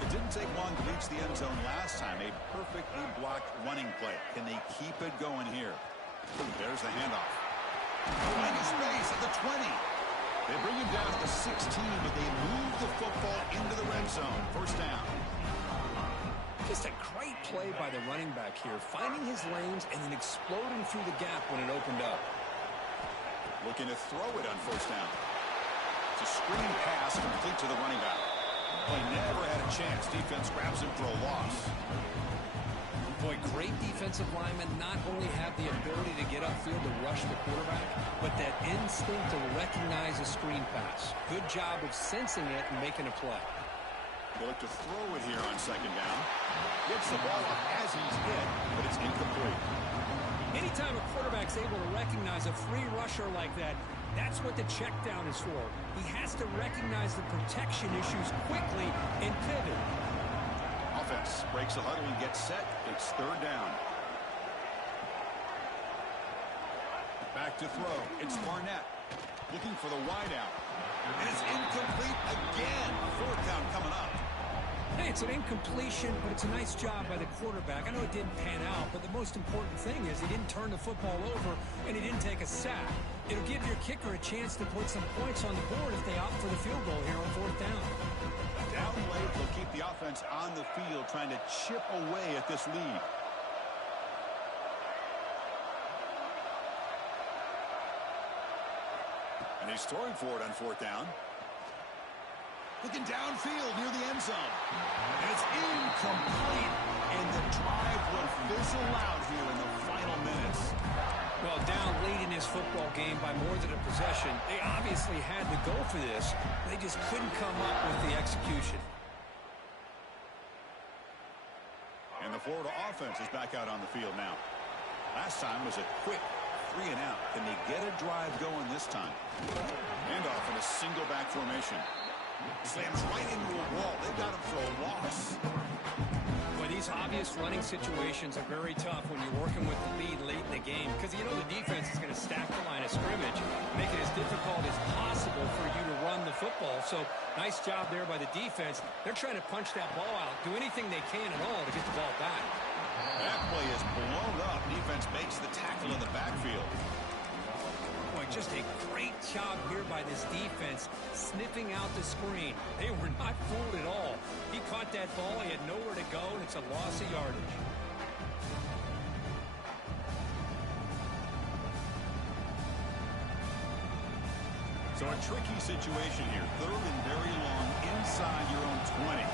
It didn't take long to reach the end zone last time. A perfectly blocked running play. Can they keep it going here? There's the handoff. Plenty space at the 20. They bring him down at the 16, but they move the football into the red zone. First down. Just a great play by the running back here, finding his lanes and then exploding through the gap when it opened up. Looking to throw it on first down. It's a screen pass complete to the running back. Play never had a chance. Defense grabs him for a loss. Boy, great defensive linemen not only have the ability to get upfield to rush the quarterback, but that instinct to recognize a screen pass. Good job of sensing it and making a play. They look to throw it here on second down. Gets the ball up as he's hit, but it's incomplete. Anytime a quarterback's able to recognize a free rusher like that, that's what the check down is for. He has to recognize the protection issues quickly and pivot. Offense breaks the huddle and gets set. It's third down. Back to throw. It's Barnett looking for the wideout. And it's incomplete again. Fourth down coming up. Hey, it's an incompletion, but it's a nice job by the quarterback. I know it didn't pan out, but the most important thing is he didn't turn the football over and he didn't take a sack. It'll give your kicker a chance to put some points on the board if they opt for the field goal here on fourth down. Down late, they'll keep the offense on the field trying to chip away at this lead. And he's throwing for it on fourth down. Looking downfield near the end zone. And it's incomplete. And the drive will fizzle out here in the final minutes. Well, down late in this football game by more than a possession, they obviously had to go for this. They just couldn't come up with the execution. And the Florida offense is back out on the field now. Last time was a quick 3 and out. Can they get a drive going this time? Handoff in a single back formation. Slams right into a wall. They got him for a loss. Well, these obvious running situations are very tough when you're working with the lead late in the game because you know the defense is going to stack the line of scrimmage, make it as difficult as possible for you to run the football. So nice job there by the defense. They're trying to punch that ball out, do anything they can at all to get the ball back. That play is blown up. Defense makes the tackle in the backfield. Boy, just a great job here by this defense, sniffing out the screen. They were not fooled at all. He caught that ball, he had nowhere to go, and it's a loss of yardage. So a tricky situation here. Third and very long inside your own 20.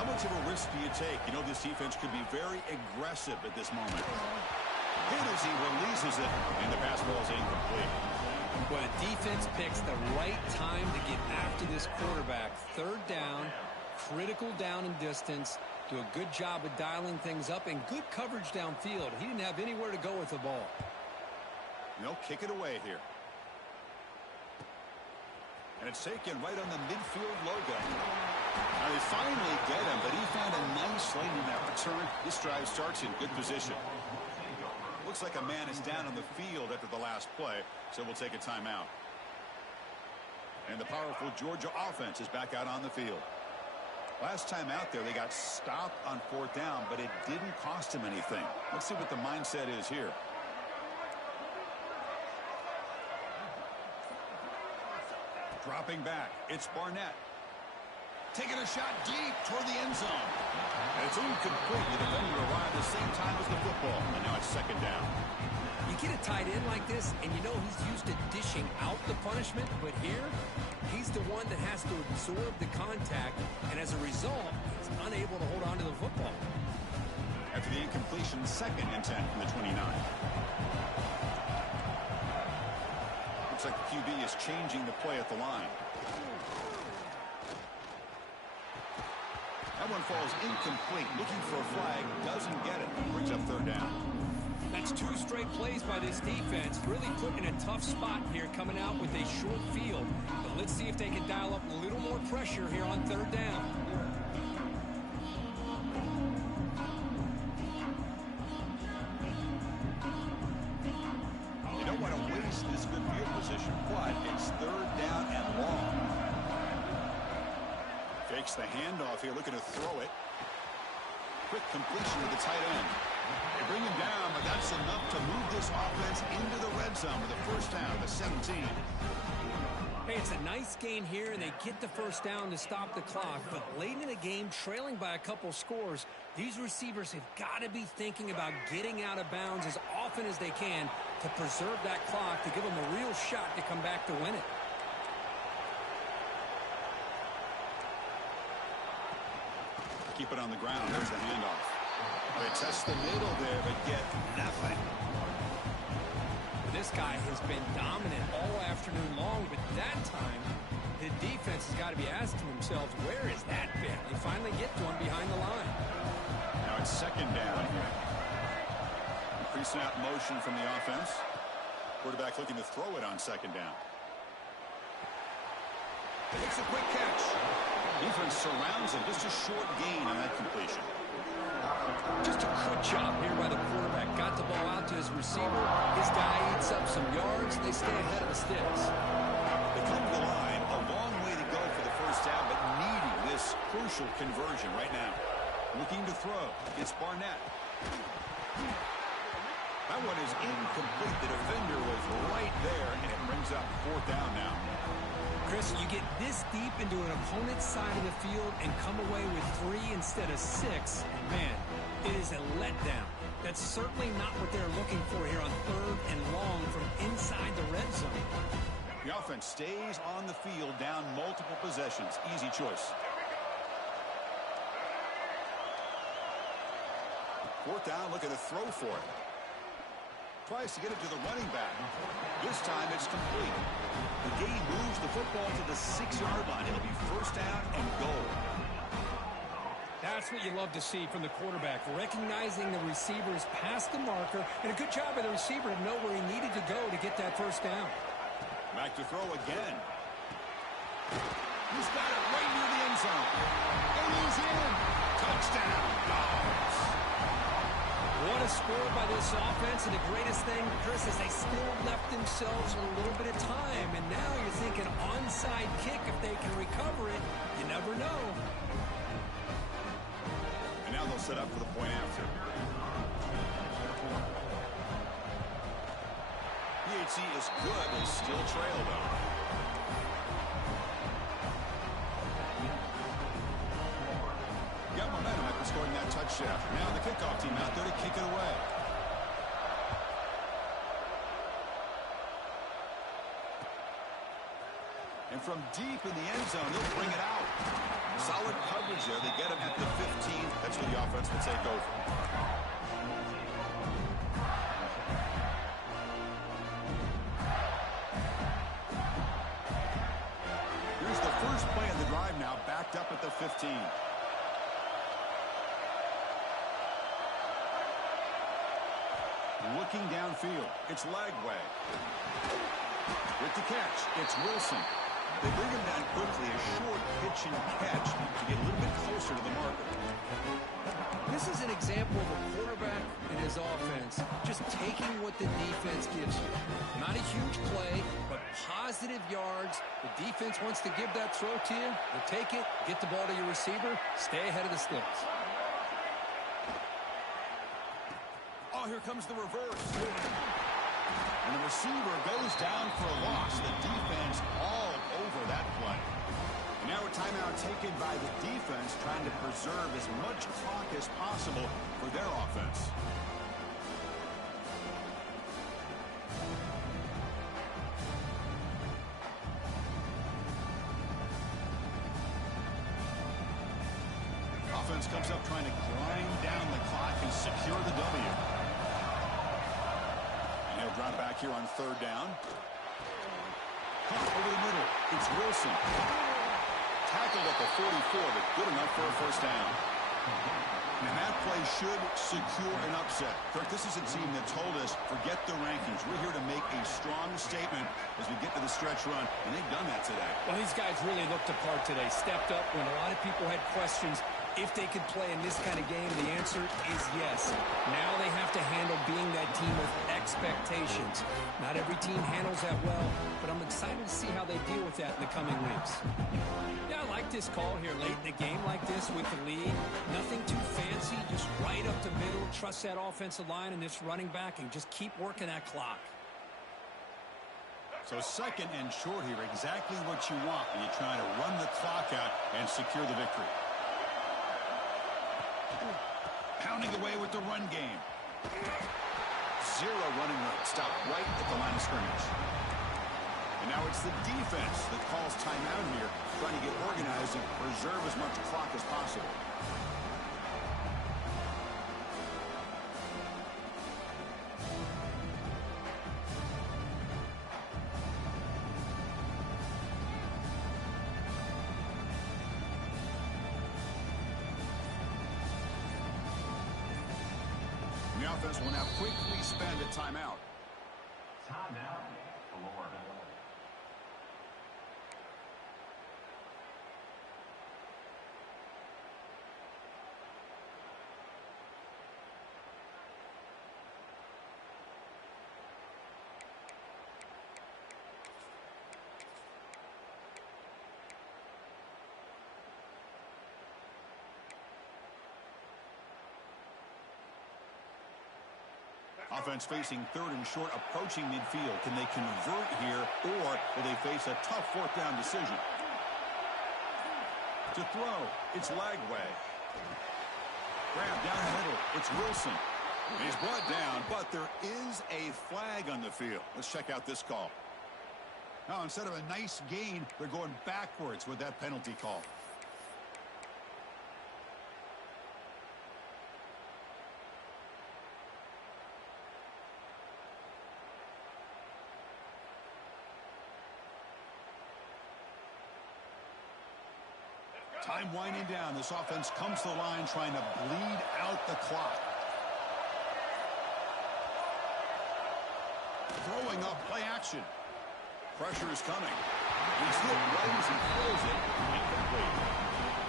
How much of a risk do you take? You know, this defense could be very aggressive at this moment. Hit as he releases it, and the pass ball is incomplete. Well, the defense picks the right time to get after this quarterback. Third down, critical down and distance. Do a good job of dialing things up and good coverage downfield. He didn't have anywhere to go with the ball. They'll kick it away here. And it's taken right on the midfield logo. Now they finally get him, but he found a nice lane in that return. This drive starts in good position. Looks like a man is down on the field after the last play, so we'll take a timeout. And the powerful Georgia offense is back out on the field. Last time out there, they got stopped on 4th down, but it didn't cost him anything. Let's see what the mindset is here. Dropping back, it's Barnett. Taking a shot deep toward the end zone. And it's incomplete. The defender arrived at the same time as the football. And now it's 2nd down. You get a tight end like this, and you know he's used to dishing out the punishment, but here, he's the one that has to absorb the contact, and as a result, he's unable to hold on to the football. After the incompletion, 2nd and 10 from the 29. Looks like the QB is changing the play at the line. That one falls incomplete. Looking for a flag, doesn't get it. Brings up 3rd down. That's 2 straight plays by this defense. Really put in a tough spot here coming out with a short field. But let's see if they can dial up a little more pressure here on 3rd down. You don't want to waste this good field position, but it's 3rd down and long. Fakes the handoff here, looking to throw it. Quick completion to the tight end. They bring him down, but that's enough to move this offense into the red zone with a 1st down to 17. Hey, it's a nice gain here, and they get the 1st down to stop the clock. But late in the game, trailing by a couple scores, these receivers have got to be thinking about getting out of bounds as often as they can to preserve that clock, to give them a real shot to come back to win it. Keep it on the ground. There's the handoff. They test the middle there, but get nothing. This guy has been dominant all afternoon long, but that time, the defense has got to be asking themselves, where is that been? They finally get to him behind the line. Now it's 2nd down here. Pre-snap motion from the offense. Quarterback looking to throw it on 2nd down. Takes a quick catch. Defense surrounds him. Just a short gain on that completion. Just a good job here by the quarterback. Got the ball out to his receiver. His guy eats up some yards. They stay ahead of the sticks. They come to the line. A long way to go for the 1st down, but needing this crucial conversion right now. Looking to throw. It's Barnett. That one is incomplete. The defender was right there, and it brings up 4th down now. Chris, you get this deep into an opponent's side of the field and come away with 3 instead of 6, and man, it is a letdown. That's certainly not what they're looking for here on 3rd and long from inside the red zone. The offense stays on the field, down multiple possessions. Easy choice. 4th down, looking to throw for it. Tries to get it to the running back. This time it's complete. The game moves the football to the 6-yard line. It'll be 1st down and goal. That's what you love to see from the quarterback, recognizing the receivers past the marker, and a good job by the receiver to know where he needed to go to get that 1st down. Back to throw again. He's got it right near the end zone. And he's in. Touchdown, Dogs. What a score by this offense, and the greatest thing, Chris, is they still left themselves a little bit of time, and now you're thinking onside kick if they can recover it. You never know. And now they'll set up for the point after. PHC is good. They still trail, though. Got momentum after scoring that touchdown. Now the kickoff team out there to kick it away. And from deep in the end zone, they'll bring it out. Solid coverage there. They get him at the 15. That's where the offense will take over. Here's the first play of the drive now, backed up at the 15. Looking downfield, it's Lagway. With the catch, it's Wilson. They bring him down quickly, a short pitch and catch to get a little bit closer to the marker. This is an example of a quarterback and his offense just taking what the defense gives you. Not a huge play, but positive yards. The defense wants to give that throw to you. You take it, get the ball to your receiver, stay ahead of the sticks. Oh, here comes the reverse. And the receiver goes down for a loss. The defense all over that play. And now a timeout taken by the defense, trying to preserve as much clock as possible for their offense. Offense comes up trying to grind down the clock and secure the W. And he'll drop back here on third down. Caught over the middle. It's Wilson. Tackled at the 44, but good enough for a first down. And that play should secure an upset. Kirk, this is a team that told us, forget the rankings. We're here to make a strong statement as we get to the stretch run, and they've done that today. Well, these guys really looked apart today. Stepped up when a lot of people had questions if they could play in this kind of game. The answer is yes. Now they have to handle being that team of expectations. Not every team handles that well, but I'm excited to see how they deal with that in the coming weeks. Yeah, I like this call here late in the game like this with the lead. Nothing too fancy, just right up the middle. Trust that offensive line and this running back and just keep working that clock. So second and short here, exactly what you want when you're trying to run the clock out and secure the victory. Pounding away with the run game. Zero running room. Stop right at the line of scrimmage. And now it's the defense that calls timeout here, trying to get organized and preserve as much clock as possible. The offense will now quickly spend a timeout. Timeout, Florida. Offense facing third and short, approaching midfield. Can they convert here, or will they face a tough fourth down decision? To throw, it's Lagway. Grab down the middle, it's Wilson. He's brought down, but there is a flag on the field. Let's check out this call. Now, instead of a nice gain, they're going backwards with that penalty call. Time winding down. This offense comes to the line trying to bleed out the clock. Throwing up play action. Pressure is coming. He's hit right as he throws it. Incomplete.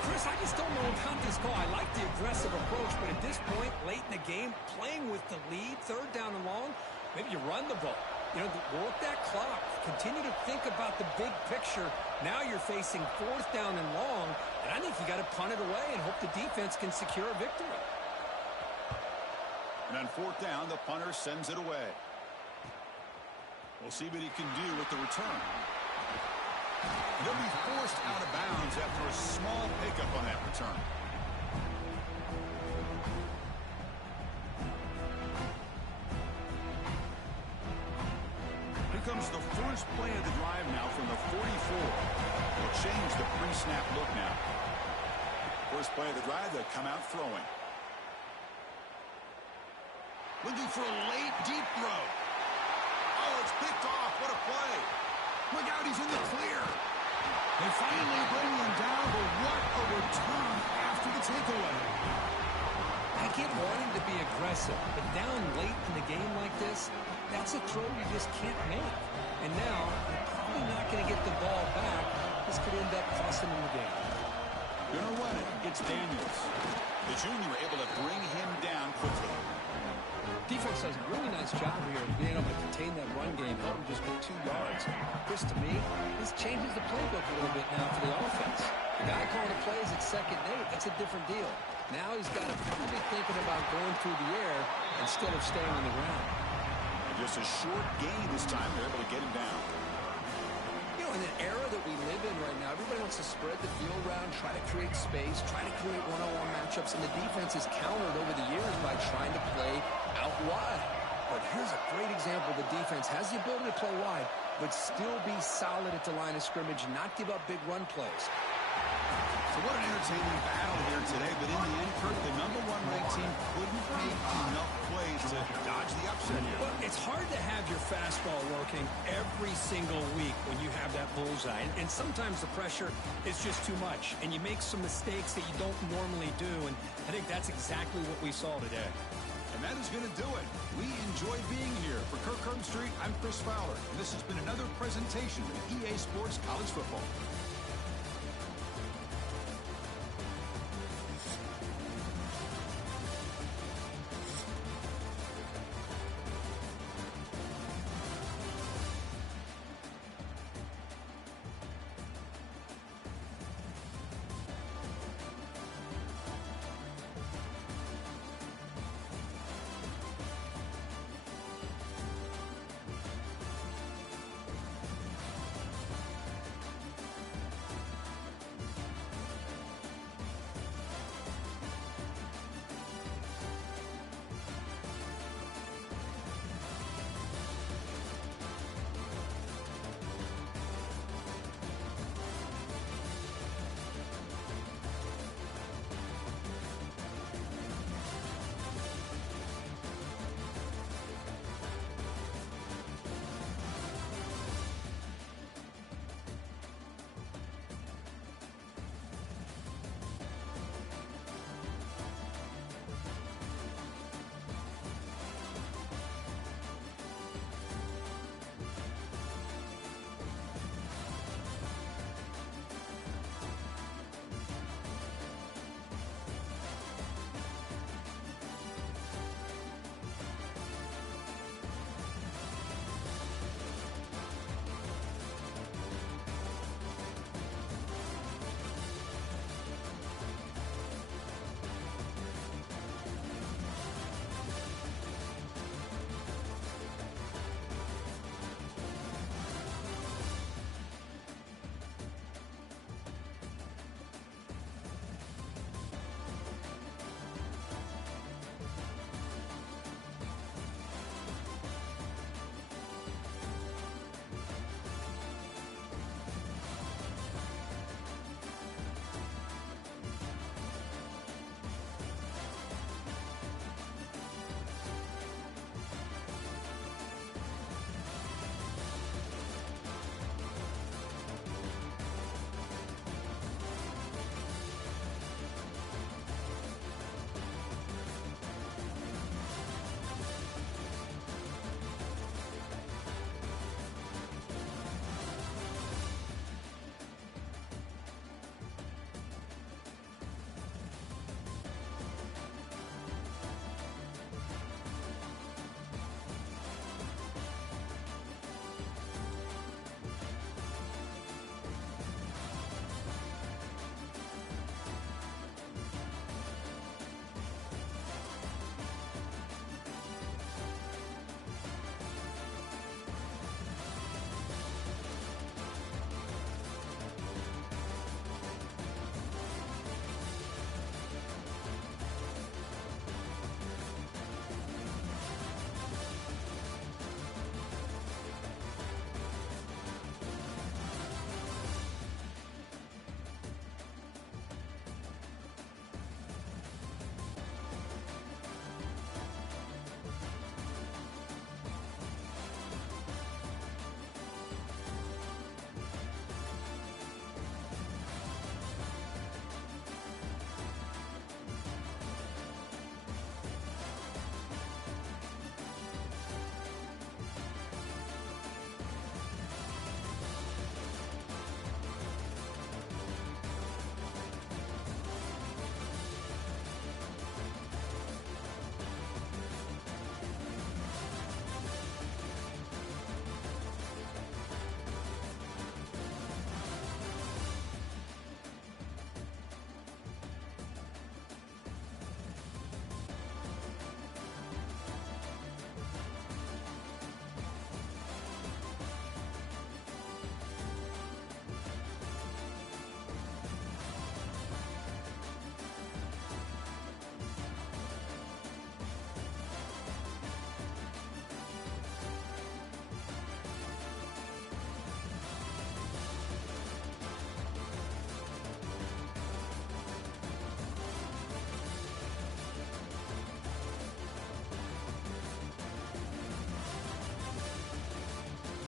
Chris, I just don't know about this call. I like the aggressive approach, but at this point, late in the game, playing with the lead, third down and long, maybe you run the ball. You know, work that clock. Continue to think about the big picture. Now you're facing fourth down and long, and I think you got to punt it away and hope the defense can secure a victory. And on fourth down, the punter sends it away. We'll see what he can do with the return. He'll be forced out of bounds after a small pickup on that return. Here comes the first play of the drive now from the 44. They'll change the pre-snap look now. First play of the drive, they'll come out throwing. Looking for a late, deep throw. Oh, it's picked off. What a play. Look out, he's in the clear. They finally bring him down, but what a return after the takeaway. I get wanting to be aggressive, but down late in the game like this, that's a throw you just can't make. And now, you're probably not going to get the ball back. This could end up costing him the game. Gonna run it. It's Daniels. The junior able to bring him down quickly. Defense does a really nice job here of being able to contain that run game, held him just for 2 yards. Chris, to me, this changes the playbook a little bit now for the offense. The guy calling the plays at 2nd and 8, that's a different deal. Now he's got to probably thinking about going through the air instead of staying on the ground. And just a short gain this time. They're able to get him down. You know, in an era that we live in right now, everybody wants to spread the field around, try to create space, try to create one-on-one matchups, and the defense is countered over the years by trying to play out wide. But here's a great example. The defense has the ability to play wide, but still be solid at the line of scrimmage and not give up big run plays. So what an entertaining battle here today, but in the end, Kurt, the #1 ranked team couldn't make enough plays to dodge the upset here. Well, it's hard to have your fastball working every single week when you have that bullseye. And sometimes the pressure is just too much, and you make some mistakes that you don't normally do. And I think that's exactly what we saw today. And that is going to do it. We enjoyed being here. For Kirk Herbstreit, I'm Chris Fowler. And this has been another presentation of EA Sports College Football.